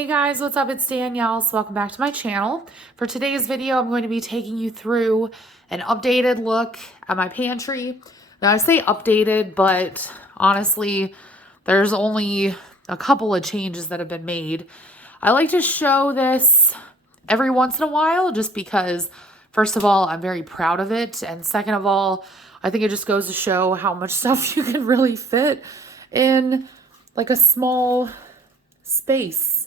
Hey guys, what's up? It's Danielle. So welcome back to my channel. For today's video, I'm going to be taking you through an updated look at my pantry. Now I say updated, but honestly, there's only a couple of changes that have been made. I like to show this every once in a while just because, first of all, I'm very proud of it. And second of all, I think it just goes to show how much stuff you can really fit in like a small space.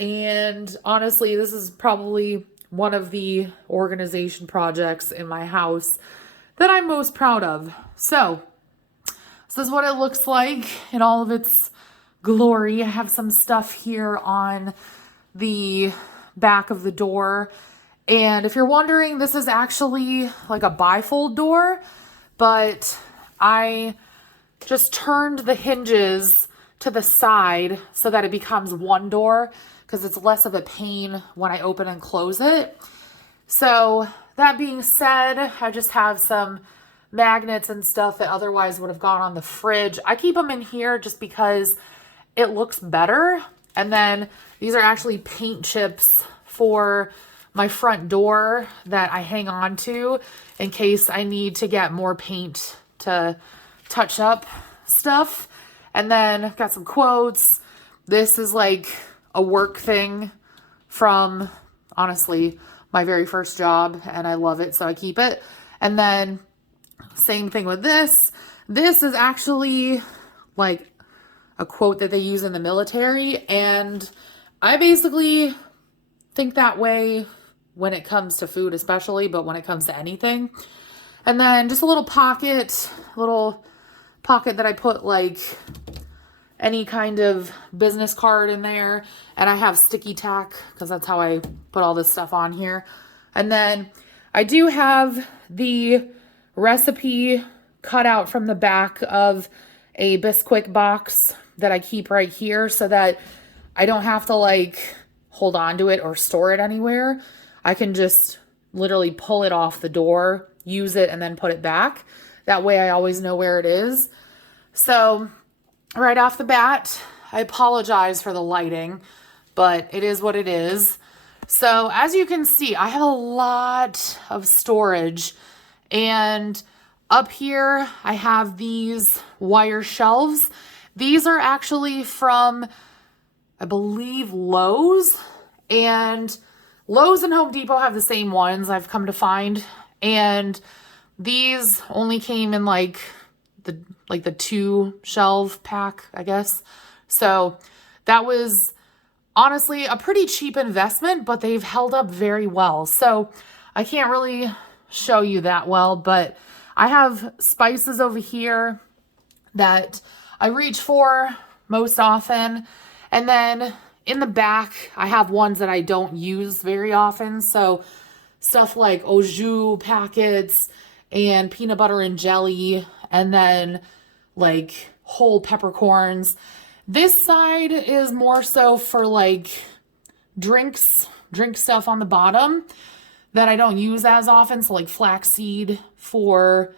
And honestly, this is probably one of the organization projects in my house that I'm most proud of. So this is what it looks like in all of its glory. I have some stuff here on the back of the door. And if you're wondering, this is actually like a bifold door, but I just turned the hinges to the side so that it becomes one door because it's less of a pain when I open and close it. So that being said, I just have some magnets and stuff that otherwise would have gone on the fridge. I keep them in here just because it looks better. And then these are actually paint chips for my front door that I hang on to in case I need to get more paint to touch up stuff. And then I've got some quotes. This is like a work thing from, honestly, my very first job, and I love it, so I keep it. And then same thing with this. This is actually like a quote that they use in the military, and I basically think that way when it comes to food especially, but when it comes to anything. And then just a little pocket that I put like any kind of business card in there. And I have sticky tack because that's how I put all this stuff on here. And then I do have the recipe cut out from the back of a Bisquick box that I keep right here so that I don't have to like hold on to it or store it anywhere. I can just literally pull it off the door, use it, and then put it back. That way I always know where it is. So right off the bat, I apologize for the lighting, but it is what it is. So as you can see, I have a lot of storage, and up here I have these wire shelves. These are actually from, I believe, Lowe's, and Lowe's and Home Depot have the same ones, I've come to find, and these only came in like the 2 shelf pack, I guess. So that was honestly a pretty cheap investment, but they've held up very well. So I can't really show you that well, but I have spices over here that I reach for most often. And then in the back, I have ones that I don't use very often. So stuff like au jus packets and peanut butter and jelly, and then like whole peppercorns. This side is more so for like drink stuff on the bottom that I don't use as often. So like flaxseed for,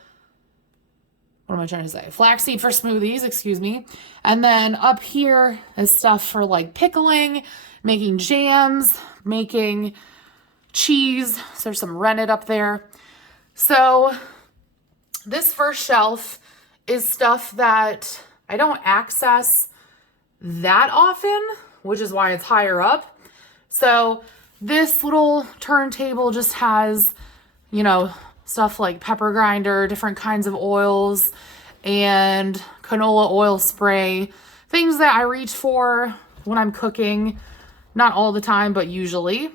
what am I trying to say? Flaxseed for smoothies, excuse me. And then up here is stuff for like pickling, making jams, making cheese. So there's some rennet up there. So this first shelf is stuff that I don't access that often, which is why it's higher up. So this little turntable just has, you know, stuff like pepper grinder, different kinds of oils, and canola oil spray, things that I reach for when I'm cooking, not all the time, but usually.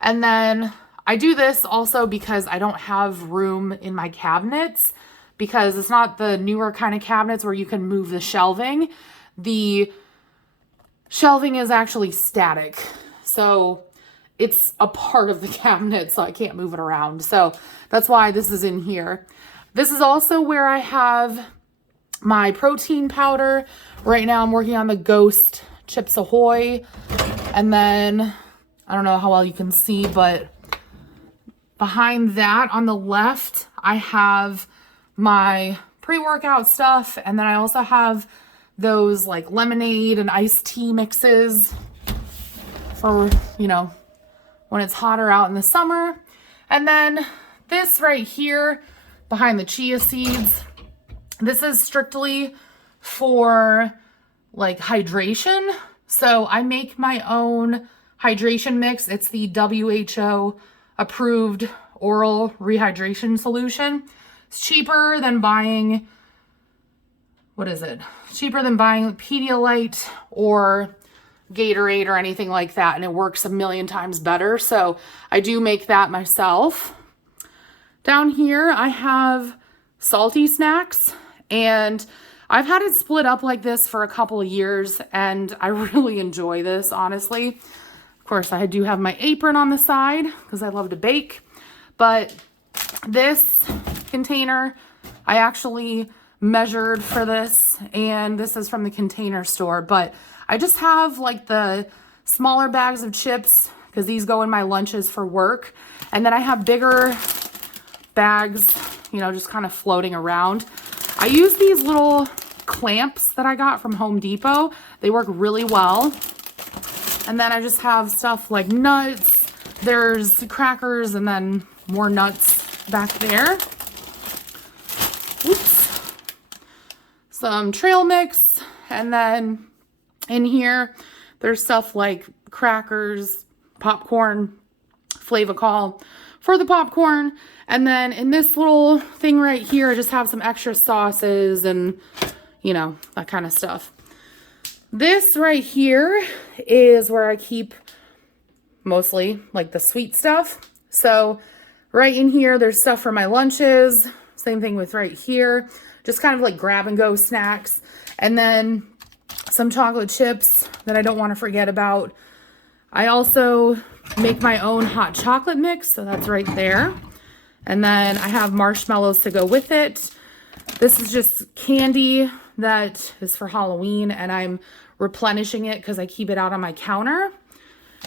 And then I do this also because I don't have room in my cabinets, because it's not the newer kind of cabinets where you can move the shelving. The shelving is actually static. So it's a part of the cabinet, so I can't move it around. So that's why this is in here. This is also where I have my protein powder. Right now I'm working on the Ghost Chips Ahoy. And then, I don't know how well you can see, but behind that on the left, I have my pre-workout stuff. And then I also have those like lemonade and iced tea mixes. for, you know, when it's hotter out in the summer. And then this right here behind the chia seeds, this is strictly for like hydration. So I make my own hydration mix. It's the WHO approved oral rehydration solution. It's cheaper than buying, what is it? Cheaper than buying Pedialyte or Gatorade or anything like that. And it works a million times better. So I do make that myself. Down here, I have salty snacks, and I've had it split up like this for a couple of years, and I really enjoy this, honestly. Of course, I do have my apron on the side because I love to bake, but this container, I actually measured for this, and this is from the Container Store, but I just have like the smaller bags of chips because these go in my lunches for work, and then I have bigger bags, you know, just kind of floating around. I use these little clamps that I got from Home Depot. They work really well. And then I just have stuff like nuts. There's crackers and then more nuts back there. Oops. Some trail mix. And then in here, there's stuff like crackers, popcorn, Flavacol for the popcorn. And then in this little thing right here, I just have some extra sauces and, you know, that kind of stuff. This right here is where I keep mostly like the sweet stuff. So right in here, there's stuff for my lunches. Same thing with right here, just kind of like grab and go snacks. And then some chocolate chips that I don't want to forget about. I also make my own hot chocolate mix, so that's right there. And then I have marshmallows to go with it. This is just candy that is for Halloween, and I'm replenishing it because I keep it out on my counter.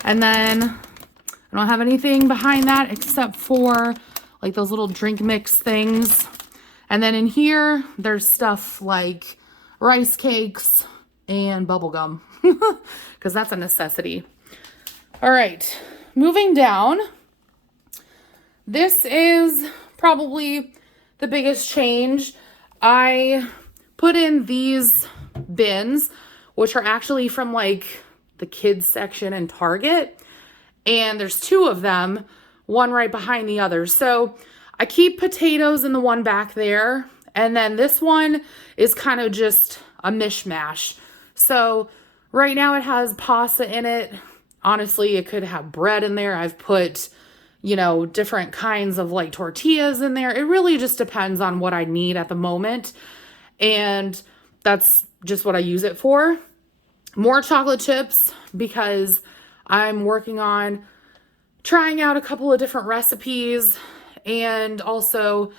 And then I don't have anything behind that except for like those little drink mix things. And then in here, there's stuff like rice cakes and bubble gum because that's a necessity. All right, moving down. This is probably the biggest change. I put in these bins, which are actually from like the kids section in Target. And there's two of them, one right behind the other. So I keep potatoes in the one back there. And then this one is kind of just a mishmash. So right now it has pasta in it. Honestly, it could have bread in there. I've put, you know, different kinds of like tortillas in there. It really just depends on what I need at the moment. And that's just what I use it for. More chocolate chips because I'm working on trying out a couple of different recipes and also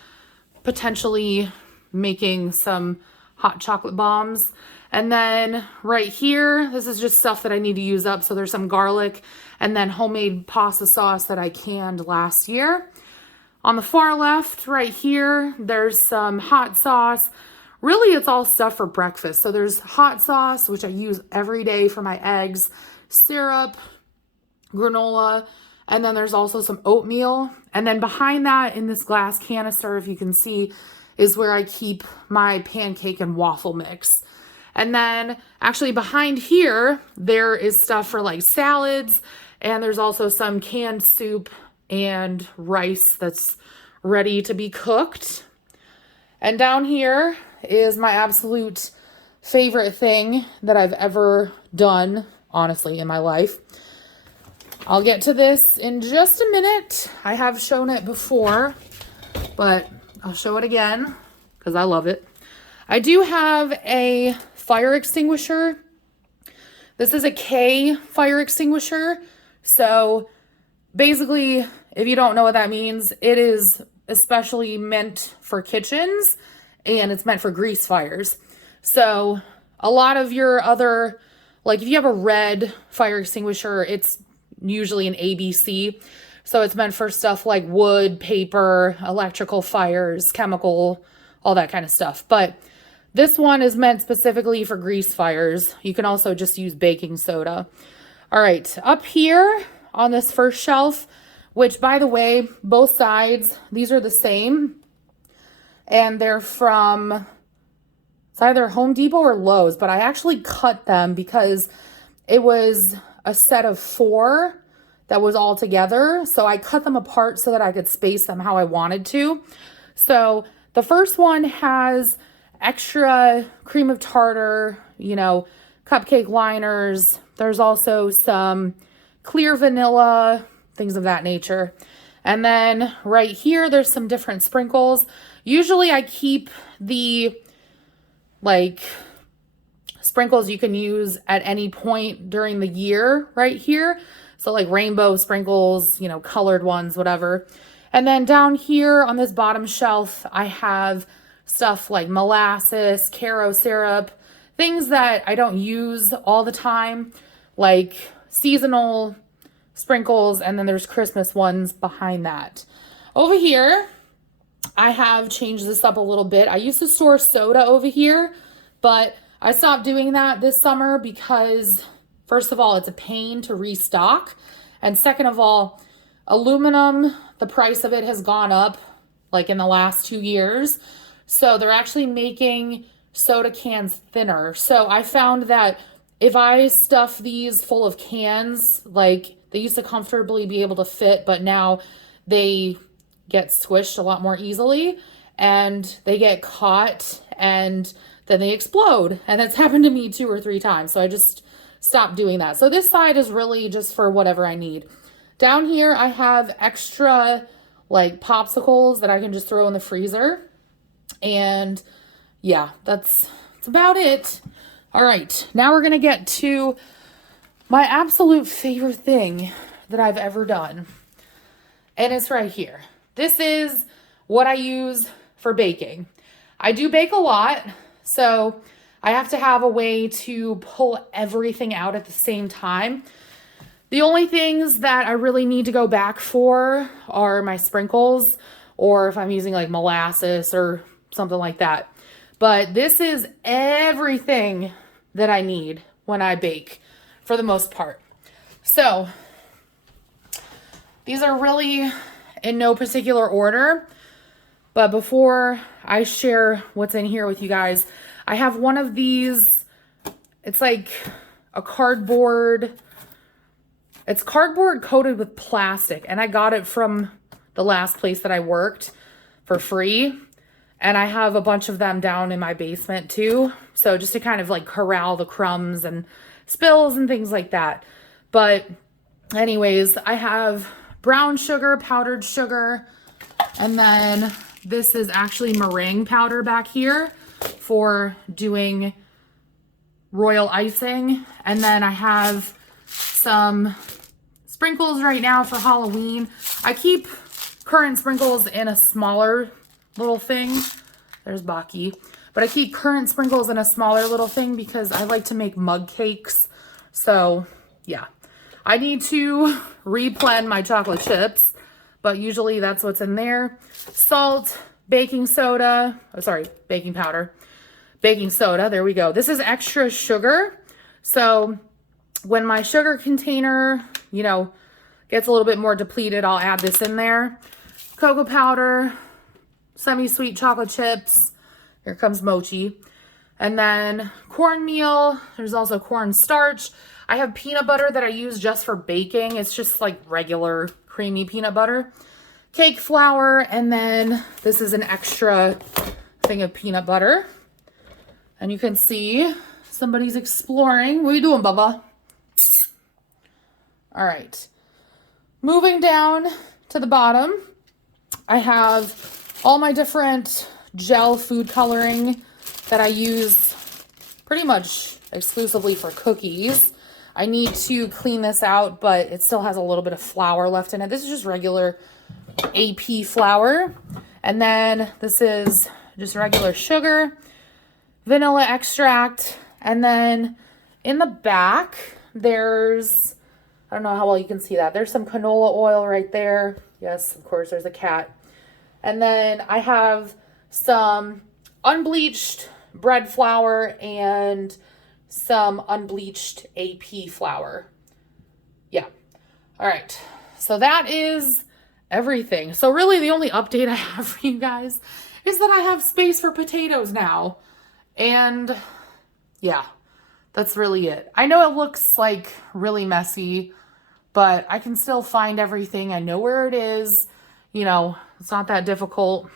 potentially making some hot chocolate bombs. And then right here, this is just stuff that I need to use up. So there's some garlic and then homemade pasta sauce that I canned last year. On the far left, right here, there's some hot sauce. Really, it's all stuff for breakfast. So there's hot sauce, which I use every day for my eggs, syrup, granola, and then there's also some oatmeal. And then behind that in this glass canister, if you can see, is where I keep my pancake and waffle mix. And then actually behind here, there is stuff for like salads, and there's also some canned soup and rice that's ready to be cooked. And down here is my absolute favorite thing that I've ever done, honestly, in my life. I'll get to this in just a minute. I have shown it before, but I'll show it again because I love it. I do have a fire extinguisher. This is a K fire extinguisher. So basically, if you don't know what that means, it is especially meant for kitchens and it's meant for grease fires. So a lot of your other, like if you have a red fire extinguisher, it's usually an ABC. So it's meant for stuff like wood, paper, electrical fires, chemical, all that kind of stuff. But this one is meant specifically for grease fires. You can also just use baking soda. All right, up here on this first shelf, which by the way, both sides, these are the same. And they're from, it's either Home Depot or Lowe's, but I actually cut them because it was a set of 4 that was all together. So I cut them apart so that I could space them how I wanted to. So the first one has extra cream of tartar, you know, cupcake liners. There's also some clear vanilla, things of that nature. And then right here, there's some different sprinkles. Usually I keep the like sprinkles you can use at any point during the year right here. So like rainbow sprinkles, you know, colored ones, whatever. And then down here on this bottom shelf, I have stuff like molasses, Caro syrup, things that I don't use all the time, like seasonal sprinkles, and then there's Christmas ones behind that. Over here, I have changed this up a little bit. I used to store soda over here, but I stopped doing that this summer because, first of all, it's a pain to restock. And second of all, aluminum, the price of it has gone up like in the last 2 years. So they're actually making soda cans thinner. So I found that if I stuff these full of cans, like they used to comfortably be able to fit, but now they get squished a lot more easily and they get caught and then they explode. And that's happened to me 2 or 3 times. So I just stopped doing that. So this side is really just for whatever I need. Down here, I have extra like popsicles that I can just throw in the freezer. And yeah, that's about it. All right, now we're gonna get to my absolute favorite thing that I've ever done. And it's right here. This is what I use for baking. I do bake a lot, so I have to have a way to pull everything out at the same time. The only things that I really need to go back for are my sprinkles, or if I'm using like molasses or something like that. But this is everything that I need when I bake for the most part. So these are really in no particular order, but before I share what's in here with you guys, I have one of these. It's like a cardboard. It's cardboard coated with plastic, and I got it from the last place that I worked for free. And I have a bunch of them down in my basement too. So just to kind of like corral the crumbs and spills and things like that. But anyways, I have brown sugar, powdered sugar, and then this is actually meringue powder back here for doing royal icing. And then I have some sprinkles right now for Halloween. I keep currant sprinkles in a smaller little thing. There's Baki. But I keep currant sprinkles in a smaller little thing because I like to make mug cakes. So yeah, I need to replan my chocolate chips, but usually that's what's in there. Salt, baking soda, oh sorry, baking powder, baking soda, there we go. This is extra sugar. So when my sugar container, you know, gets a little bit more depleted, I'll add this in there. Cocoa powder, semi-sweet chocolate chips. Here comes Mochi. And then cornmeal. There's also cornstarch. I have peanut butter that I use just for baking. It's just like regular creamy peanut butter. Cake flour. And then this is an extra thing of peanut butter. And you can see somebody's exploring. What are you doing, Bubba? All right. Moving down to the bottom, I have all my different gel food coloring that I use pretty much exclusively for cookies. I need to clean this out, but it still has a little bit of flour left in it. This is just regular AP flour. And then this is just regular sugar, vanilla extract. And then in the back, there's, I don't know how well you can see that. There's some canola oil right there. Yes, of course, there's a cat. And then I have some unbleached bread flour and some unbleached AP flour. All right, so that is everything. So really the only update I have for you guys is that I have space for potatoes now. And yeah, that's really it. I know it looks like really messy, but I can still find everything. I know where it is. You know, it's not that difficult.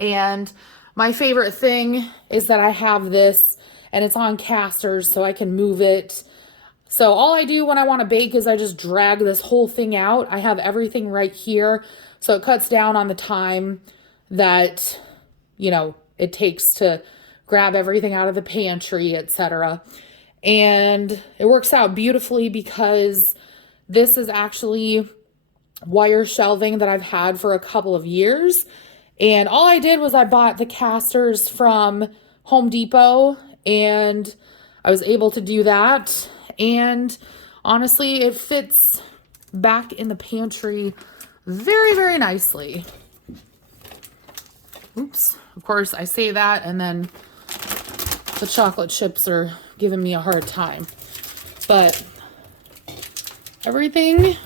And my favorite thing is that I have this and it's on casters so I can move it. So all I do when I want to bake is I just drag this whole thing out. I have everything right here. So it cuts down on the time that, you know, it takes to grab everything out of the pantry, etc. And it works out beautifully because this is actually wire shelving that I've had for a couple of years. And all I did was I bought the casters from Home Depot and I was able to do that. And honestly, it fits back in the pantry very, very nicely. Oops. Of course, I say that and then the chocolate chips are giving me a hard time. But everything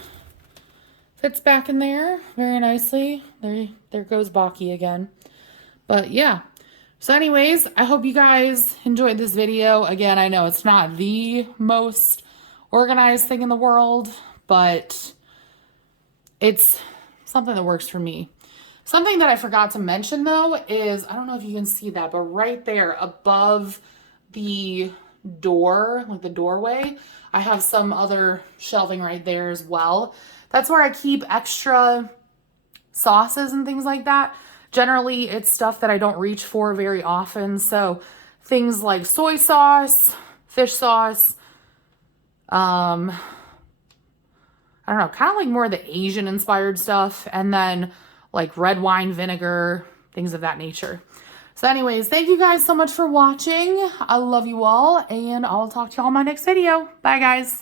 fits back in there very nicely. There goes Baki again. But yeah. So anyways, I hope you guys enjoyed this video. Again, I know it's not the most organized thing in the world, but it's something that works for me. Something that I forgot to mention though is, I don't know if you can see that, but right there above the door, like the doorway, I have some other shelving right there as well. That's where I keep extra sauces and things like that. Generally, it's stuff that I don't reach for very often. So things like soy sauce, fish sauce, I don't know, kind of like more of the Asian inspired stuff. And then like red wine vinegar, things of that nature. So anyways, thank you guys so much for watching. I love you all and I'll talk to y'all in my next video. Bye guys.